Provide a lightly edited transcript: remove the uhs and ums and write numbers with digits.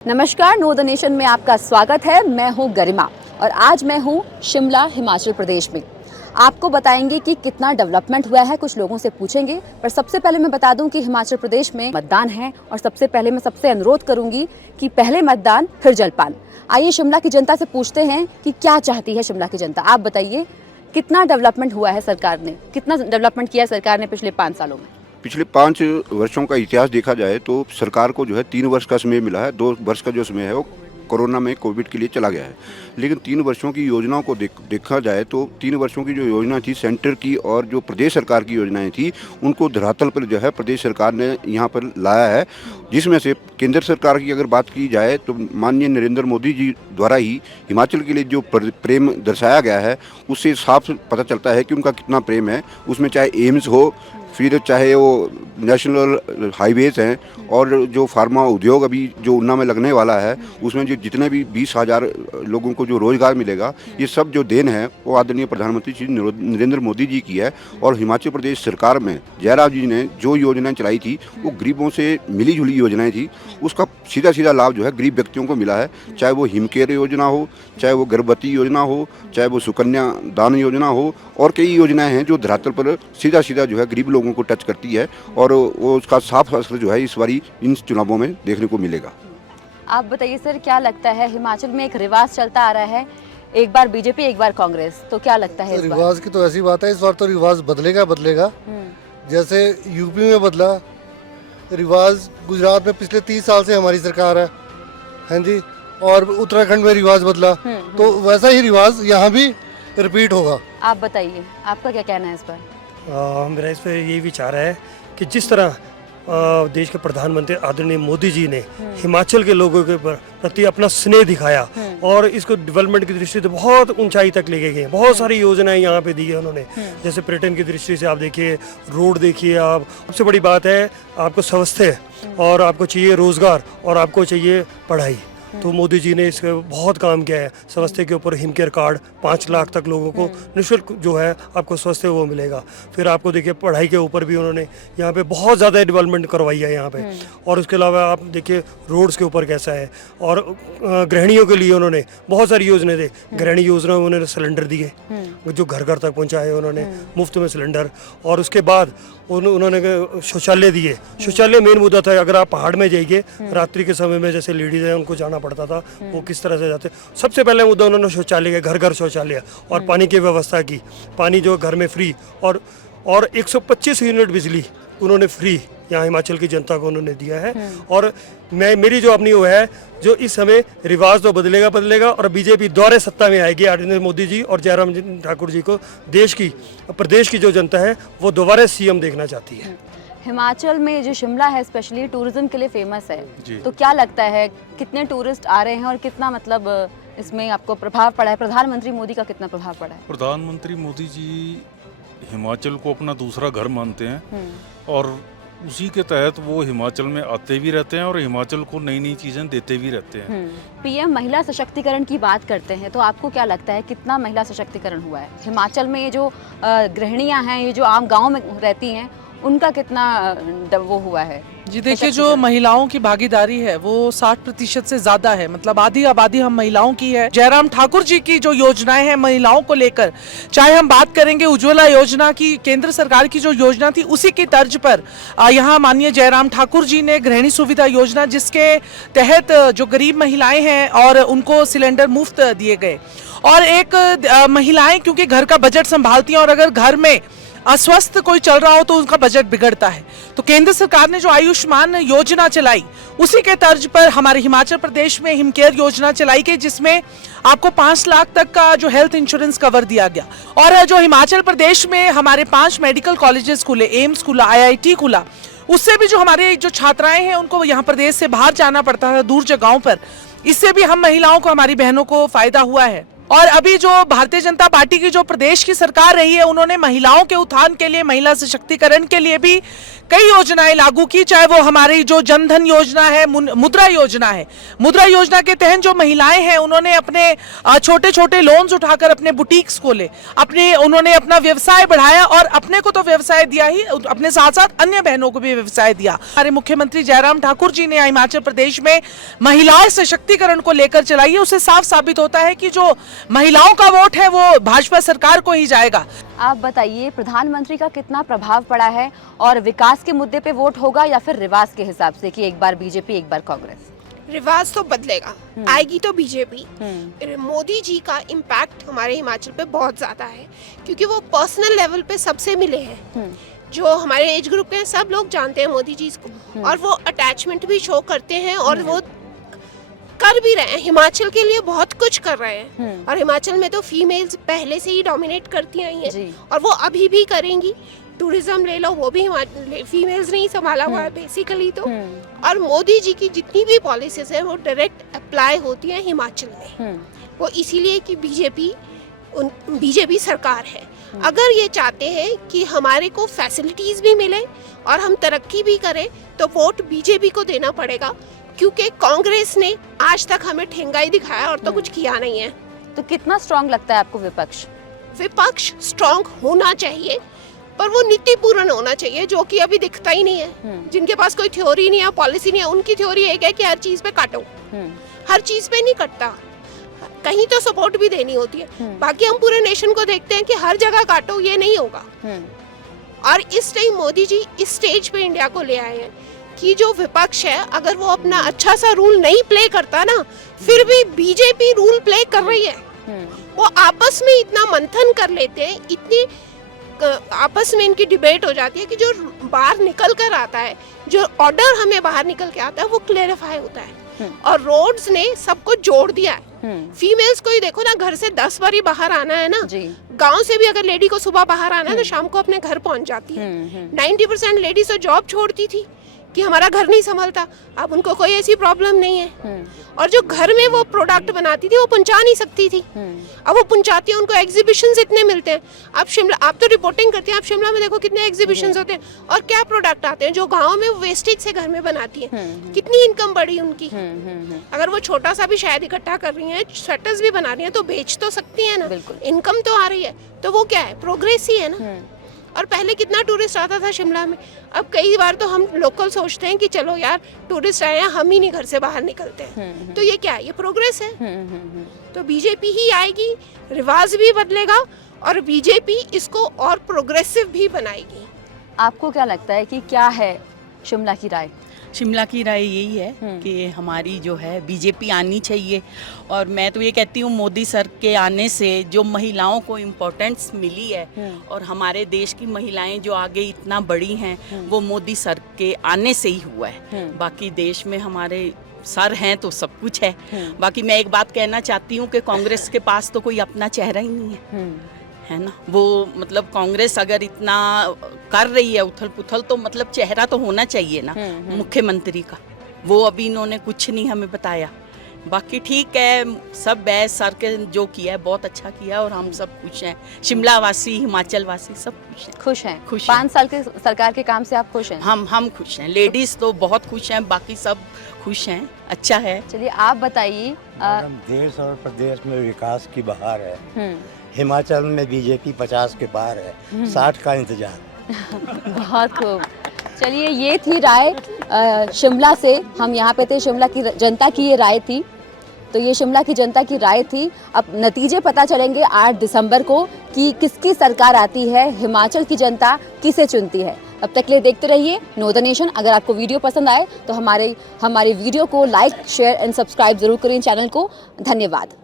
नमस्कार, know the nation में आपका स्वागत है। मैं हूं गरिमा और आज मैं हूं शिमला, हिमाचल प्रदेश में। आपको बताएंगे कि कितना डेवलपमेंट हुआ है, कुछ लोगों से पूछेंगे। पर सबसे पहले मैं बता दूं कि हिमाचल प्रदेश में मतदान है और सबसे पहले मैं सबसे अनुरोध करूंगी कि पहले मतदान फिर जलपान। आइए शिमला की जनता से पूछते हैं कि क्या चाहती है शिमला की जनता। आप बताइए, कितना डेवलपमेंट हुआ है सरकार ने, कितना डेवलपमेंट किया है सरकार ने पिछले 5 सालों में? पिछले 5 वर्षों का इतिहास देखा जाए तो सरकार को जो है 3 वर्ष का समय मिला है। 2 वर्ष का जो समय है वो कोरोना में कोविड के लिए चला गया है, लेकिन 3 वर्षों की योजनाओं को देखा जाए तो 3 वर्षों की जो योजना थी सेंटर की और जो प्रदेश सरकार की योजनाएं थी, उनको धरातल पर जो है प्रदेश सरकार ने यहाँ पर लाया है। जिसमें से केंद्र सरकार की अगर बात की जाए तो माननीय नरेंद्र मोदी जी द्वारा ही हिमाचल के लिए जो प्रेम दर्शाया गया है, उससे साफ पता चलता है कि उनका कितना प्रेम है। उसमें चाहे एम्स हो, फिर चाहे वो नेशनल हाईवेज हैं और जो फार्मा उद्योग अभी जो ऊना में लगने वाला है, उसमें जो जितने भी 20,000 लोगों को जो रोजगार मिलेगा, ये सब जो देन है वो आदरणीय प्रधानमंत्री श्री नरेंद्र मोदी जी की है। और हिमाचल प्रदेश सरकार में जयराम जी ने जो योजनाएं चलाई थी वो गरीबों से मिली जुली योजनाएं थी। उसका सीधा सीधा लाभ जो है गरीब व्यक्तियों को मिला है। चाहे वो हिमकेयर योजना हो, चाहे वो गर्भवती योजना हो, चाहे वो सुकन्या दान योजना हो, और कई योजनाएं हैं जो धरातल पर सीधा सीधा जो है गरीब लोगों को टच करती है। और वो उसका साफ असर जो है इस बारी इन चुनावों में देखने को मिलेगा। आप बताइए सर, क्या लगता है हिमाचल में एक रिवाज चलता आ रहा है, एक बार बीजेपी एक बार कांग्रेस, तो क्या लगता है इस बार? रिवाज की तो ऐसी बात है, इस बार तो रिवाज बदलेगा। जैसे यूपी में बदला रिवाज, गुजरात में पिछले 30 साल से हमारी सरकार है, हैं जी, और उत्तराखंड में रिवाज बदला, तो वैसा ही रिवाज यहाँ भी रिपीट होगा। आप बताइए, आपका क्या कहना है इस पर? मेरा इस पर यही विचार है कि जिस तरह देश के प्रधानमंत्री आदरणीय मोदी जी ने हिमाचल के लोगों के प्रति अपना स्नेह दिखाया और इसको डेवलपमेंट की दृष्टि से बहुत ऊंचाई तक लेके गए। बहुत सारी योजनाएं यहाँ पे दी है उन्होंने। जैसे पर्यटन की दृष्टि से आप देखिए, रोड देखिए आप। सबसे बड़ी बात है, आपको स्वास्थ्य और आपको चाहिए रोजगार और आपको चाहिए पढ़ाई, तो मोदी जी ने इसके बहुत काम किया है। स्वास्थ्य के ऊपर हिमकेयर कार्ड 5 लाख तक लोगों को निःशुल्क जो है आपको स्वास्थ्य वो मिलेगा। फिर आपको देखिए पढ़ाई के ऊपर भी उन्होंने यहाँ पे बहुत ज़्यादा डेवलपमेंट करवाई है यहाँ पे। और उसके अलावा आप देखिए रोड्स के ऊपर कैसा है। और गृहिणियों के लिए उन्होंने बहुत सारी योजनाएं दी। गृहिणी योजना में उन्होंने सिलेंडर दिए जो घर घर तक पहुँचाए उन्होंने मुफ्त में सिलेंडर। और उसके बाद उन्होंने शौचालय दिए। शौचालय मेन मुद्दा था। अगर आप पहाड़ में जाइए रात्रि के समय में, जैसे लेडीज हैं उनको जाना पड़ता था, वो किस तरह से जाते, सबसे पहले मुद्दा उन्होंने शौचालय के, घर घर शौचालय और पानी की व्यवस्था की। पानी जो घर में फ्री और 125 यूनिट बिजली उन्होंने फ्री यहाँ हिमाचल की जनता को उन्होंने दिया है। और मेरी जो अपनी वो है, जो इस समय रिवाज तो बदलेगा और बीजेपी दोबारा सत्ता में आएगी। आदरणीय मोदी जी और जयराम ठाकुर जी को प्रदेश की जो जनता है वो दोबारा सीएम देखना चाहती है। हिमाचल में जो शिमला है स्पेशली टूरिज्म के लिए फेमस है, तो क्या लगता है कितने टूरिस्ट आ रहे हैं और कितना मतलब इसमें आपको प्रभाव पड़ा है? प्रधानमंत्री मोदी का कितना प्रभाव पड़ा है? प्रधानमंत्री मोदी जी हिमाचल को अपना दूसरा घर मानते हैं और उसी के तहत वो हिमाचल में आते भी रहते हैं और हिमाचल को नई नई चीज़ें देते भी रहते हैं। पीएम महिला सशक्तिकरण की बात करते हैं, तो आपको क्या लगता है कितना महिला सशक्तिकरण हुआ है हिमाचल में? ये जो गृहिणियां हैं, ये जो आम गाँव में रहती हैं, उनका कितना वो हुआ है? जी देखिए, जो महिलाओं की भागीदारी है वो 60% से ज्यादा है। मतलब आधी आबादी हम महिलाओं की है। जयराम ठाकुर जी की जो योजनाएं हैं महिलाओं को लेकर, चाहे हम बात करेंगे उज्ज्वला योजना की, केंद्र सरकार की जो योजना थी उसी की तर्ज पर यहाँ माननीय जयराम ठाकुर जी ने गृहिणी सुविधा योजना, जिसके तहत जो गरीब महिलाएं हैं और उनको सिलेंडर मुफ्त दिए गए। और एक महिलाएं क्योंकि घर का बजट संभालती हैं और अगर घर में अस्वस्थ कोई चल रहा हो तो उनका बजट बिगड़ता है, तो केंद्र सरकार ने जो आयुष्मान योजना चलाई उसी के तर्ज पर हमारे हिमाचल प्रदेश में हिमकेयर योजना चलाई गई, जिसमें आपको 5 लाख तक का जो हेल्थ इंश्योरेंस कवर दिया गया। और जो हिमाचल प्रदेश में हमारे 5 मेडिकल कॉलेजेस खुले, एम्स खुला, IIT खुला, उससे भी जो हमारे जो छात्राएं हैं उनको यहाँ प्रदेश से बाहर जाना पड़ता था दूर जगहों पर, इससे भी हम महिलाओं को, हमारी बहनों को फायदा हुआ है। और अभी जो भारतीय जनता पार्टी की जो प्रदेश की सरकार रही है, उन्होंने महिलाओं के उत्थान के लिए, महिला सशक्तिकरण के लिए भी कई योजनाएं लागू की, चाहे वो हमारी जो जनधन योजना है, मुद्रा योजना है। मुद्रा योजना के तहत जो महिलाएं हैं उन्होंने अपने छोटे छोटे लोन्स उठाकर अपने बुटीक्स खोले, उन्होंने अपना व्यवसाय बढ़ाया और अपने को तो व्यवसाय दिया ही, अपने साथ साथ अन्य बहनों को भी व्यवसाय दिया। हमारे मुख्यमंत्री जयराम ठाकुर जी ने हिमाचल प्रदेश में महिला सशक्तिकरण को लेकर चलाई है। उससे साफ साबित होता है कि जो महिलाओं का वोट है वो भाजपा सरकार को ही जाएगा। आप बताइए, प्रधानमंत्री का कितना प्रभाव पड़ा है और विकास के मुद्दे पे वोट होगा या फिर रिवाज के हिसाब से कि एक बार बीजेपी एक बार कांग्रेस? रिवाज तो बदलेगा, आएगी तो बीजेपी। मोदी जी का इम्पैक्ट हमारे हिमाचल पे बहुत ज्यादा है क्योंकि वो पर्सनल लेवल पे सबसे मिले हैं। जो हमारे एज ग्रुप के हैं सब लोग जानते हैं मोदी जी को और वो अटैचमेंट भी शो करते हैं और वो कर भी रहे हैं, हिमाचल के लिए बहुत कुछ कर रहे हैं। और हिमाचल में तो फीमेल्स पहले से ही डोमिनेट करती आई हैं और वो अभी भी करेंगी। टूरिज्म ले लो, वो भी फीमेल्स ने ही संभाला हुआ है बेसिकली तो। और मोदी जी की जितनी भी पॉलिसीज है वो डायरेक्ट अप्लाई होती है हिमाचल में। वो इसीलिए कि बीजेपी सरकार है। अगर ये चाहते हैं कि हमारे को फैसिलिटीज भी मिले और हम तरक्की भी करें तो वोट बीजेपी को देना पड़ेगा क्योंकि कांग्रेस ने आज तक हमें ठेंगा ही दिखाया और तो कुछ किया नहीं है। तो कितना स्ट्रांग लगता है आपको विपक्ष? विपक्ष स्ट्रांग होना चाहिए पर वो नीतिपूर्ण होना चाहिए, जो कि अभी दिखता ही नहीं है। जिनके पास कोई थ्योरी नहीं है, पॉलिसी नहीं है, उनकी थ्योरी एक है कि हर चीज पे काटो। हर चीज पे नहीं कटता, कहीं तो सपोर्ट भी देनी होती है। बाकी हम पूरे नेशन को देखते हैं कि हर जगह काटो, ये नहीं होगा। और इस टाइम मोदी जी इस स्टेज पे इंडिया को ले आए हैं कि जो विपक्ष है अगर वो अपना अच्छा सा रूल नहीं प्ले करता ना, फिर भी बीजेपी रूल प्ले कर रही है। वो आपस में इतना मंथन कर लेते हैं, इतनी आपस में इनकी डिबेट हो जाती है कि जो बाहर निकल कर आता है, जो ऑर्डर हमें बाहर निकल के आता है वो क्लेरिफाई होता है। और रोड्स ने सबको जोड़ दिया है। फीमेल्स को ही देखो ना, घर से 10 बार ही बाहर आना है ना, गांव से भी अगर लेडी को सुबह बाहर आना है तो शाम को अपने घर पहुंच जाती है। 90% लेडीज तो जॉब छोड़ती थी कि हमारा घर नहीं संभलता, अब उनको कोई ऐसी प्रॉब्लम नहीं है। और जो घर में वो प्रोडक्ट बनाती थी वो पहुंचा नहीं सकती थी, अब वो पहुंचाती है। उनको एग्जीबिशंस इतने मिलते हैं। आप तो रिपोर्टिंग करते हैं, आप शिमला में देखो कितने एग्जीबिशंस होते हैं और क्या प्रोडक्ट आते हैं जो गाँव में वेस्टेज से घर में बनाती है। कितनी इनकम बढ़ी उनकी। अगर वो छोटा सा भी शायद इकट्ठा कर रही है, स्वेटर्स भी बना रही है तो बेच तो सकती है ना, इनकम तो आ रही है। तो वो क्या है, प्रोग्रेस ही है ना। और पहले कितना टूरिस्ट आता था शिमला में, अब कई बार तो हम लोकल सोचते हैं कि चलो यार टूरिस्ट आए हैं, हम ही नहीं घर से बाहर निकलते हैं। तो ये क्या है, ये प्रोग्रेस है। तो बीजेपी ही आएगी, रिवाज भी बदलेगा और बीजेपी इसको और प्रोग्रेसिव भी बनाएगी। आपको क्या लगता है कि क्या है शिमला की राय? शिमला की राय यही है कि हमारी जो है बीजेपी आनी चाहिए। और मैं तो ये कहती हूँ मोदी सर के आने से जो महिलाओं को इम्पोर्टेंस मिली है और हमारे देश की महिलाएं जो आगे इतना बढ़ी हैं वो मोदी सर के आने से ही हुआ है। बाकी देश में हमारे सर हैं तो सब कुछ है। बाकी मैं एक बात कहना चाहती हूँ कि कांग्रेस के पास तो कोई अपना चेहरा ही नहीं है ना। वो मतलब कांग्रेस अगर इतना कर रही है उथल पुथल तो मतलब चेहरा तो होना चाहिए ना मुख्यमंत्री का। वो अभी इन्होंने कुछ नहीं हमें बताया। बाकी ठीक है, सब है, सर के जो किया है बहुत अच्छा किया और हम सब खुश हैं। शिमला वासी, हिमाचल वासी सब खुश हैं। खुश हैं? खुश 5 साल के सरकार के काम से आप खुश हैं? हम खुश हैं। लेडीज तो बहुत खुश हैं, बाकी सब खुश हैं। अच्छा है। चलिए आप बताइए। देश और प्रदेश में विकास की बहार है। हिमाचल में बीजेपी 50 के पार है, 60 का इंतजार। बहुत खूब। चलिए ये थी राय शिमला से। हम यहाँ पे थे, शिमला की जनता की ये राय थी। तो ये शिमला की जनता की राय थी। अब नतीजे पता चलेंगे 8 दिसंबर को कि किसकी सरकार आती है, हिमाचल की जनता किसे चुनती है। अब तक के लिए देखते रहिए नो द नेशन। अगर आपको वीडियो पसंद आए तो हमारे वीडियो को लाइक, शेयर एंड सब्सक्राइब जरूर करें चैनल को। धन्यवाद।